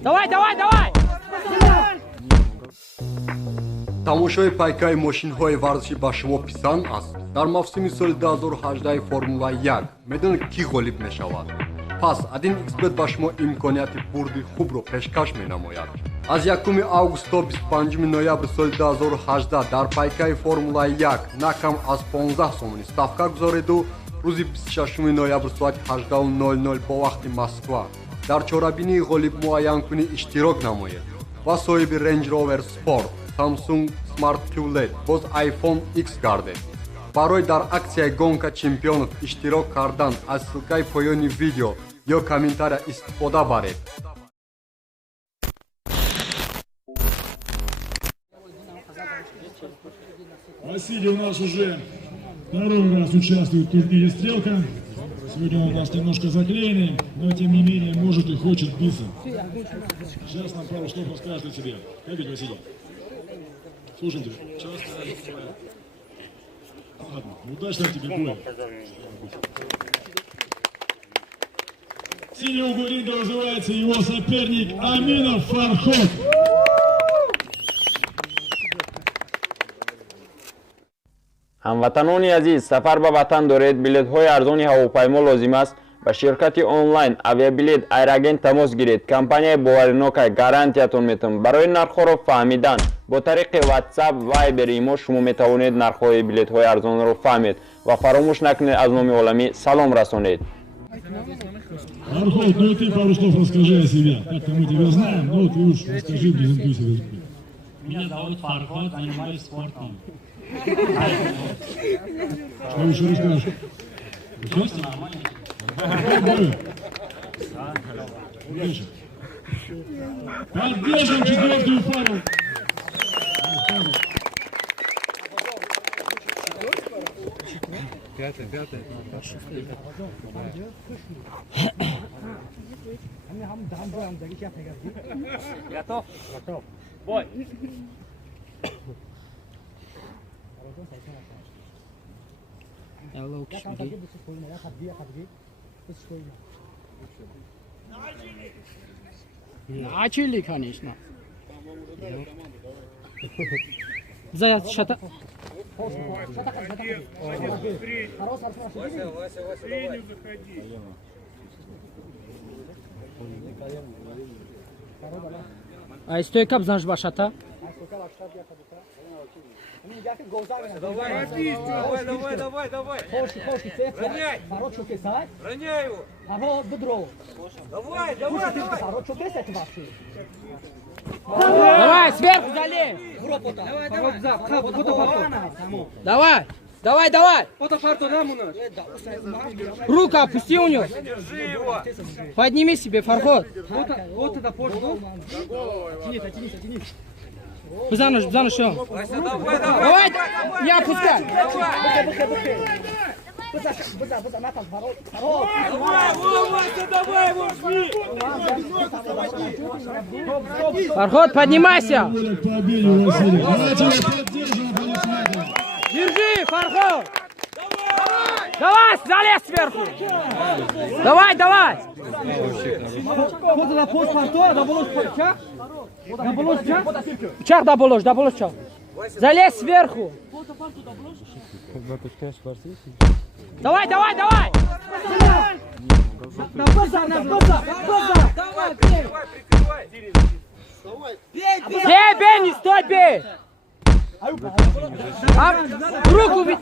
Давай, давай, давай! Тамошои пайкаи мошинҳои варзишӣ ба шумо писанд аст? Дар мавсими соли 2018 Формула 1 медонед ки ғолиб мешавад? Пас Адин Xbet ба шумо имконияти бурди хубро пешкаш менамояд. Аз 1 август то 25 ноябри соли 2018 дар пайкаи Формула 1 на кам аз 15 сомонӣ ставка гузориду рӯзи 26 ноябр соати 18:00 бо вақти Москва дар чорабинии ғолиб муайянкунӣ иштирок намоед ва соҳиби Range Rover Sport, Samsung Smart QLED боз iPhone X гардед. Барои дар аксияи гонка чемпионов иштирок кардан аз ссилкаи поёни видео ё комментария истифода баред. Василий у нас уже второй раз участвует в турнире «Стрелка». Сегодня он у нас немножко заклеенный, но тем не менее может и хочет биться. Сейчас нам пару слов расскажет о себе. Как ведь, Василий? Слушаем тебя. Ладно, удачного тебе боя. Синий угол ринга называется его соперник Аминов Фарход. ҳамватанони азиз, сафар ба ватан доред, билетҳои арзони ҳавопаймо лозим аст? ба ширкати онлайн авиабилет Airagen тамос гиред. Компанияи боваринокай гарантиятон метавонад. Барои нархҳоро фаҳмидан бо тариқи WhatsApp, Viber, имо шумо метавонед нархҳои билетҳои арзонро фаҳмед ва фаромӯш накунед аз номи оламӣ салом расонед. Фарход, ну и ты пару слов расскажи о себе. Так-то мы тебя знаем, но ты уж расскажи, презентуй себя. Меня зовут Фарход, занимаюсь спортом. Что еще расскажешь? Просто нормально. Поддержим четвертую пару. Пятая. Готов? Бой! Начали, конечно. За шата. А стойка бзанж башата. Давай. Роняй. Роняй его. Давай, сверху залей. Давай. Руку опусти у него. Держи его. Подними себе, Фарход. Бзаныш, все. Вася, Давай, не опускай. Давай, жми. Фарход, поднимайся. Победу, Василий. Давайте его поддержим аплодисментами. Держи, Фарход. Давай, залезь сверху. Давай. Чак доболож. Залезь сверху. Давай. Бей, не стой, бей. Руку ведь.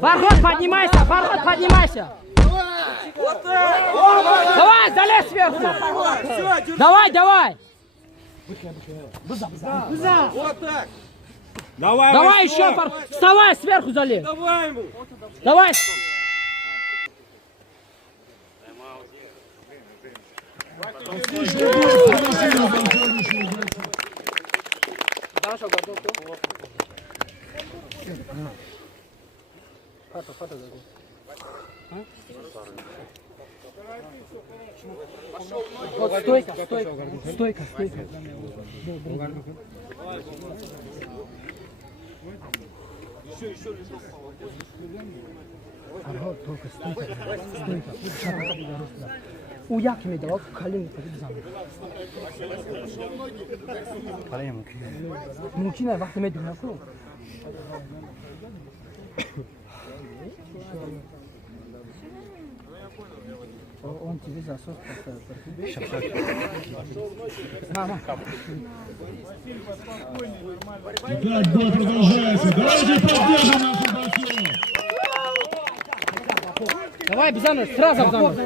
Фарход, поднимайся. Давай, залезь сверху. Давай. Вот так. Давай еще, Фарход. Вставай, сверху залезь. Давай ему. Давай. Вот стойка. او یک میداد کلیم ممکنه وقتی میدونم کو он тебе засос Итак, бой продолжается. Давайте поддержим наших бойцов. давай бизанır сразу бизанır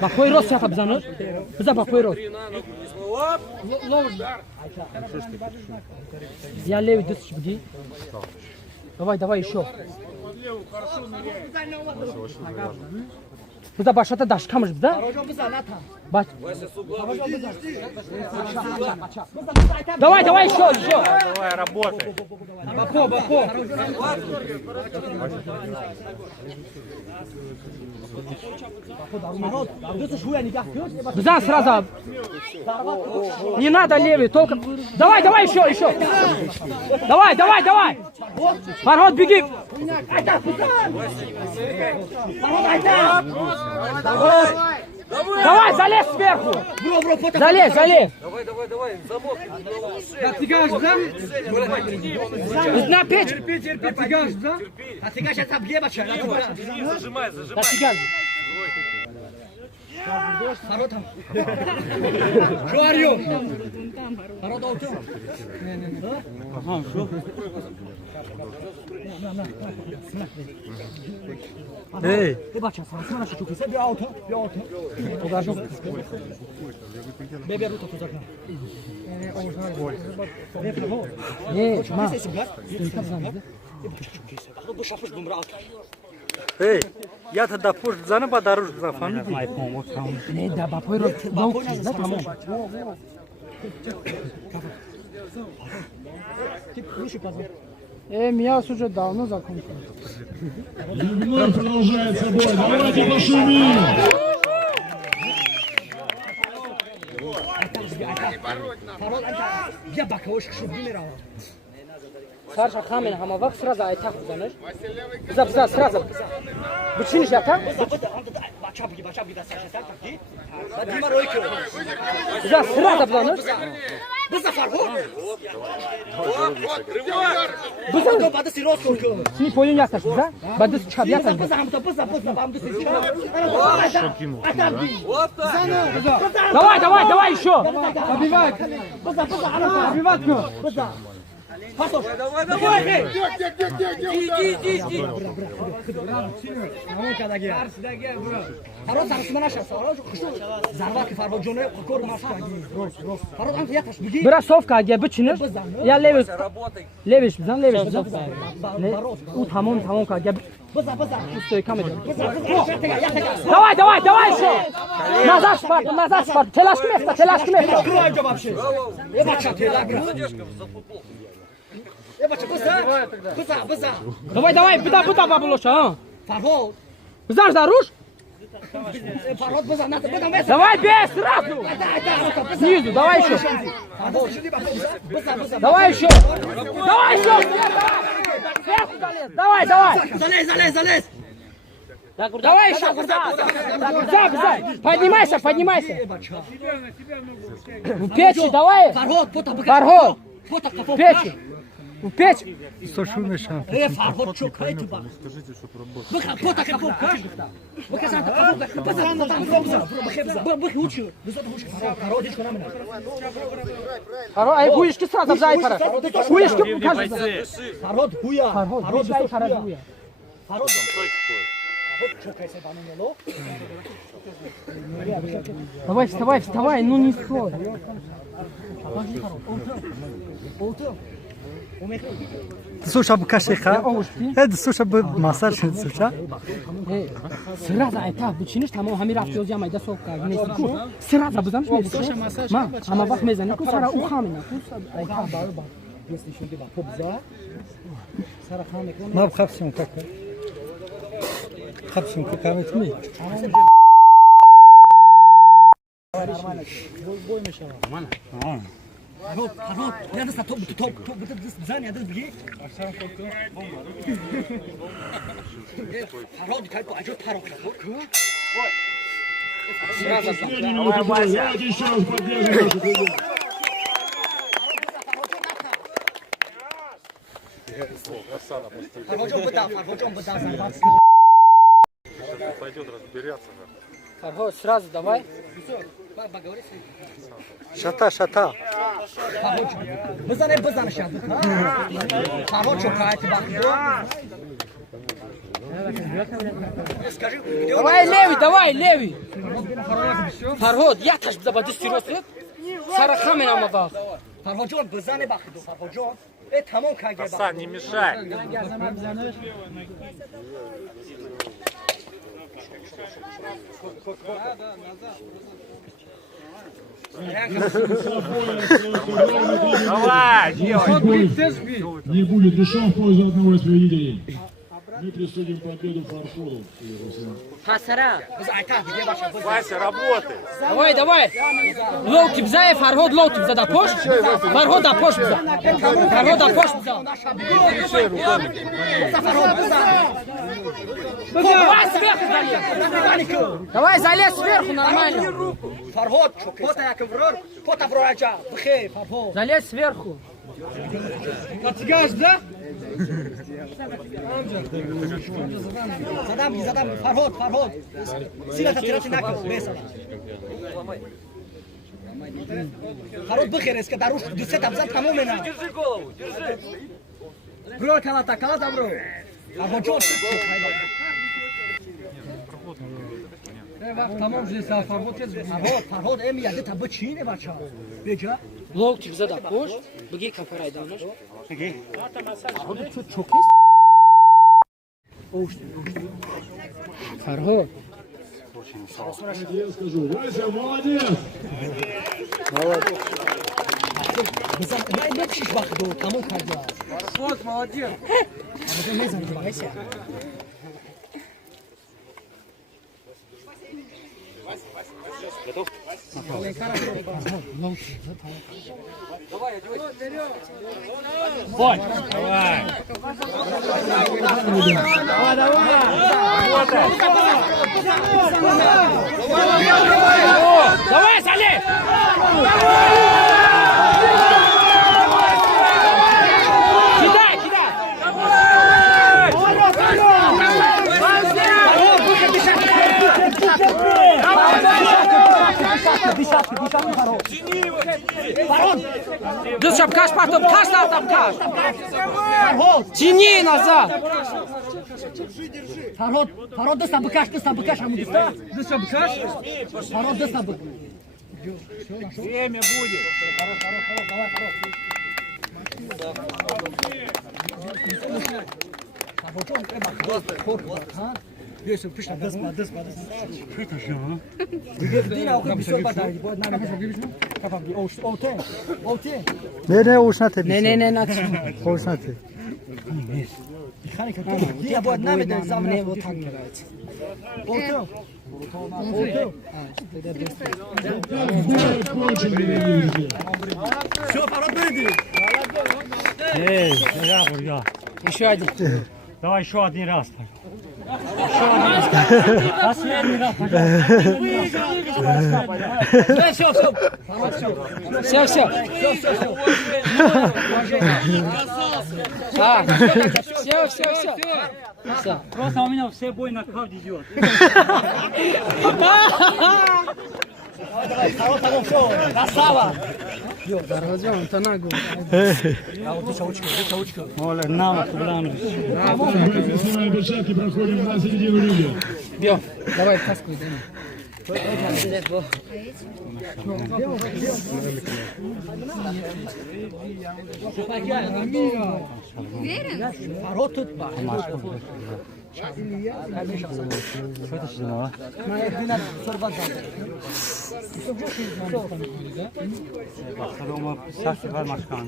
бакой рост сейчас бизанır биза бакой рост я левый дышишь бди давай еще биза башата даш камыш биза бач давай еще Давай, работай. биза сразу не надо левый только давай еще давай Фарход беги давай залезь сверху залезь Давай, замок. на печь Зажимай. Эй, я тогда позже заново дорожу за фамилию. не да бакой рост научись да тамам мяс уже давно закончил И вновь продолжается бой. Давайте пошумим. Саша хамин хама вақт сразу айтақ бизанаш биза сразу бучиниш яка биза сразу бизанаш сини поин якташ биза ба дус чап якташ давай еще Давай. Иди. бросовка аге бичиниш я левиш у тамом ка аге стой камера давай еще назад спарт телаш место давай быда баблоша бизар заруш давай бей сразу снизу давай еще давай залез давай еще бза поднимайся в печи давай Фарход в печь Сошуны шанс. ай гуишки сразу взяй пара гуишки вставай ну не стой Слушай, об кашеха. Это слушай, об массаж, слушай. сразу айтақ бучиниш тамом ҳами рафти ям айда соф кард нест ку сразу бизам ма ама вақт мезани ку сара у хамина ку айтақ баробар если шуди ба побза сара хаме ку Мав хапсим как. Хапсим как камет ми. Farhod, neredesin? Top, bize neredesin bilgi? Farhod, kalp acı Farhod. Последнюю минуту боя. Давайте еще раз поддержим нашу футбол. Farhod, сразу давай. Şata. Bızan şahı. Farhod çok kayıt bakıyor. Давай, левый. Farhod, я taş bize bak istiyorsun. Sara kamen ama bak. Farhodjon bızane bakıyor. Farhodjon. Tamam kanka bak. Сань, не мешай. Давай, делай. Не будет решен в пользу одного из победителей. Мы присудим победу Фарходу. Вася, работай. Давай. Лоу типзай, Farhod лоу типза да пош. Farhod да пош бза. Farhod да пош бза. Давай сверху залез. Давай залез сверху нормально. Farhod, пота яков врор, пота врорача. Бхе, Farhod. Залез сверху. Натигаш, да? Задам, Farhod. Сила татирати наков, бесала. Farhod бхе, резко даруш, десет абзан тамомена. Держи голову, держи. Бро, калата, бро. Farhodjon, Tamam Zeysa Farhod tez. Farhod emiyade tabi çiğne baça. Beca. Log tibza da koş. Bıge kafaraydı onu. Bıge. Farhod çok iyi. Farhod. Я скажу, Вася, молодец! Bize ne pişiş bakdı o tamam kaydı. Вот, молодец. Ne zaman Vaysa? Давай, одевай. Давай, Салих! Кидай! Düz çap, kaç patop, kaç tam kaç. Тяни назад. Farhod da sabı kaç, ama düz. Düz sabı kaç. Farhod da sabı. Время будет. Diyorsun pişler, dısma. Dina okuyup bir soru batar. Bu adına ne yapayım? Kafam bir ote. Ne oşnate. Ne nakış. Oşnate. Ya bu adına ne de zamane o tank. Ote. Şu Farhod böyle. Я. Еще один. Давай еще один раз. Последний раз, Все. Все. Просто у меня все бой на кавд идет. Красава! Дорогой, это нагу. Моля, нам кулан. Снимаем перчатки, проходим на середину ринга. Бьем. Давай, каску дай. Farhod tutma. Что это снимала? Дома сахи var машкан.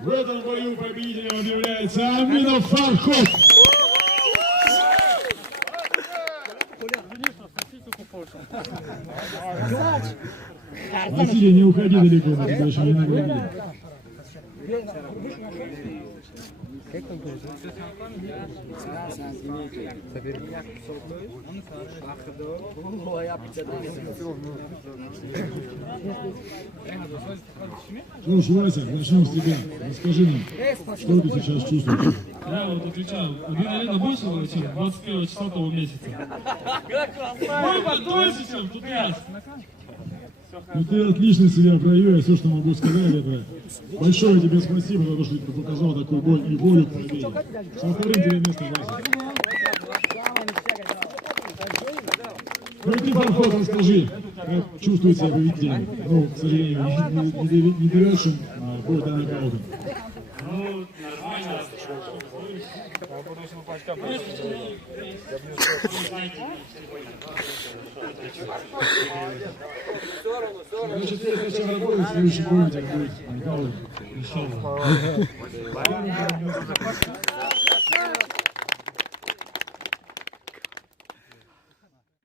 В этом бою победителем объявляется Аминов Фарход. Василий, не уходи далеко, мы тебя еще не наградили. Что ж, Вася, начнем с тебя. Расскажи нам, что ты сейчас чувствуешь? Я вот отвечаю, адреналина больше чем 21 числа того месяца. Мы подольше, чем тут раз. Ну, ты отлично себя проявил, я все, что могу сказать, это большое тебе спасибо за то, что ты показал такую боль и волю к победе. Со вторым тебе место, Вася. Ну и ты, Фарфор, расскажи, как чувствует себя победитель. Ну, к сожалению, не довершен бой до нокаута. Ну, нормально. Значит, ты сначала работаешь, следующий бой у тебя будет нокаут. Иншаллах.